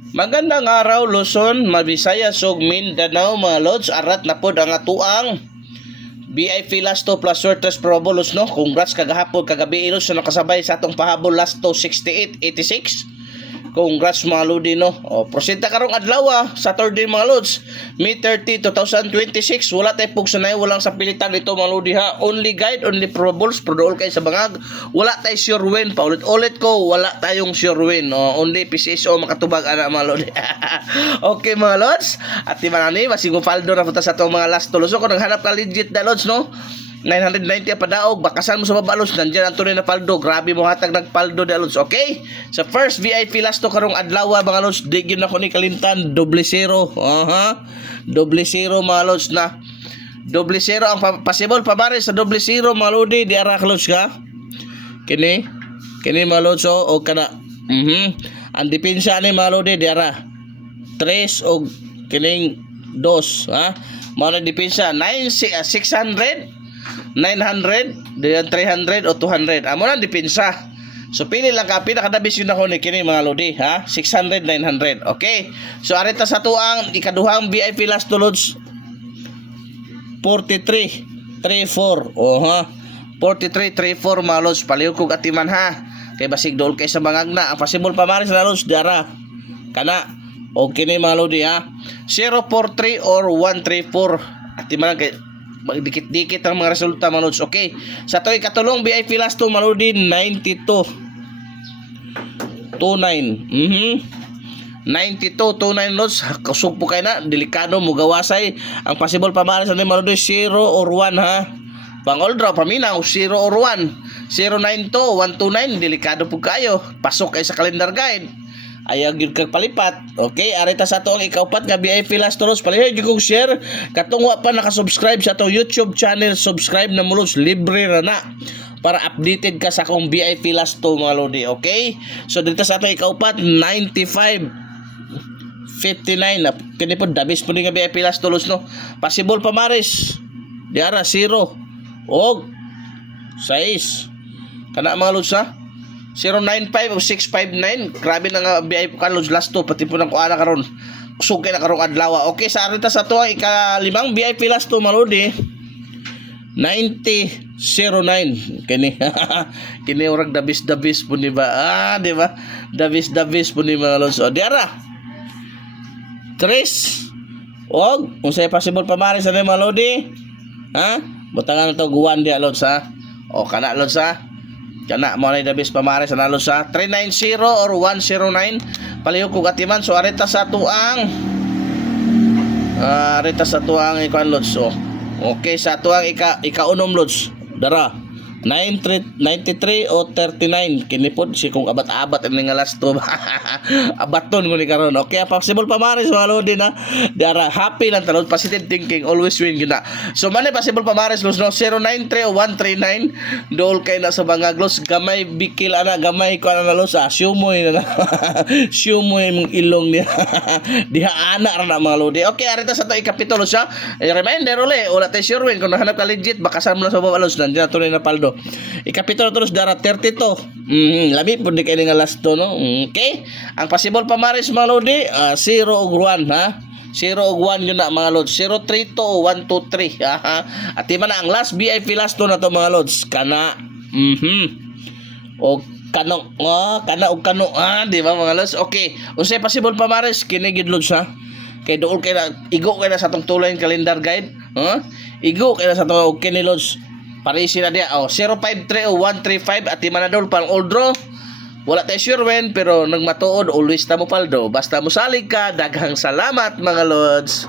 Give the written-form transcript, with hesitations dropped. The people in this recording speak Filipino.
Magandang araw Luzon, Visayas ug Mindanao mga lods. Arat na pod ang atuang VIP last 2 plus Suertes Probolos no. Congrats kagahapon kagabi ilos na nakasabay sa atong pahabol last 2 68-86. Congrats mga lodi no. O prosenta karong adlaw Saturday mga lods. May 30, 2026. Wala tay pugsanay, walang sa pilitan dito mga lodi ha. Only guide, only probables, prodool kay sa bangag. Wala tay sure win. Paulit-ulit ko, wala tayong sure win. O, only PCSO makatubag ana mga lodi. Okay mga lods. At di ba nani, masing faldo na punta sa itong mga last tulos. So kung naghanap ka legit na lods no. 990 padaog, bakasan mo sa babalos, nandiyan ang tunay na paldo. Grabe mo hatag nagpaldo na lods, okay? Sa first VIP last to karong adlaw mga lods, di gyud na ko ni kalimtan, doble zero. Doble zero mga lods na. Doble zero ang possible pabare sa doble zero mga lodi, di ara lods ka. Kini mga lods o kana. Ang depensa ni mga lodi di ara 3 og kining 2 ha. Mao na depensa 600 900, 300 o 200. Amo na depensa. So pili lang ka pinakadabis yun ako ni kini mga lodi ha. 600, 900. Okay. So arita sa tuang ikaduhang VIP last to lods 43 34. 43 34 mga lods. Paliw kog atiman ha. Kay basig dool kay sa bangag na. Ang possible pamaris na lods dara. Kana. Okay ni mga lodi ha. 043 or 134. Atiman kay magdikit-dikit ang mga resulta mga lods. Okay. Sa to'y katulong VIP last 2 mga lodi 92 29 92 29 lods. Kusog po kayo na. Delikado mo gawasay. Ang possible pamaris sa mga lodi 0 or 1 ha. Pang all draw paminaw 0 or 1 092 129. Delikado po kayo. Pasok kayo sa calendar guide. Ayaw gyud kag palipat. Okay, arita sa ato ang ikaupat nga VIP last tulos. Palihog gyud kog share. Katong wa pa naka-subscribe sa atong YouTube channel, subscribe na mulos, libre ra na para updated ka sa akong VIP last to mga lodi. Okay? So dito sa ato ikaupat 95 59 kini pod dabis po nga VIP last tulos no. Possible pamaris. Diara 0 og 6. Kana mga lods ha. 095 o 659. Grabe na nga VIP Carlos last to. Pati po ng kuana karon. Kusog kay na karong adlaw. Okay, sa arita sa to ang ikalimang VIP last to malodi 9009. Kini kini urag dabis po ni ba? Di ba? Dabis po ni mga lods. O diara 3 og unsay possible pamari sa mga lodi? Ha? Butangan to guwan dia lods ha. O kana lods ha. Kana mo na dabis pamare sa nalo sa 390 or 109. Palihog kog atiman. So arita sa tuang ikuan lods. So okay, sa tuang ikaunom lods dara 93 o 39. Kini pod si kung abat-abat ang nga last to. Abaton ko ni karon. Okay, possible pamaris mga lodi na. Dara happy lang talod, positive thinking, always win gina. So man possible pamaris los no 093 o 139. Dool kay na sa bangag los gamay bikil ana, gamay ko ana los syumoy na. Syumoy mong ilong niya. Diha ana ra na mga lodi. Okay, arita sa to ikapitulo siya. Reminder uli, wala tay sure win kung nahanap ka legit bakasan mo na sa babalos nandiyan na tunay na paldo. Ikapitulo tulos dara 32. Labi po di kayo nga last to no. Okay. Ang possible pamaris mga lodi 0 og 1 ha. 0 og 1 yun na mga lods. 032 o 123 at di man ang last VIP last to na to mga lods. Kana o kano di ba mga lods. Okay. Unsay possible pamaris kini gid lods ha. Kay dool kay na igo kay na sa tong tulay calendar guide. Igo kay na sa tong kini lods. Parisi na dia 053 o 135 at di manadol pang old draw. Wala tayo sure when pero nagmatuod always ta mo paldo. Basta mo salig ka. Daghang salamat mga lods.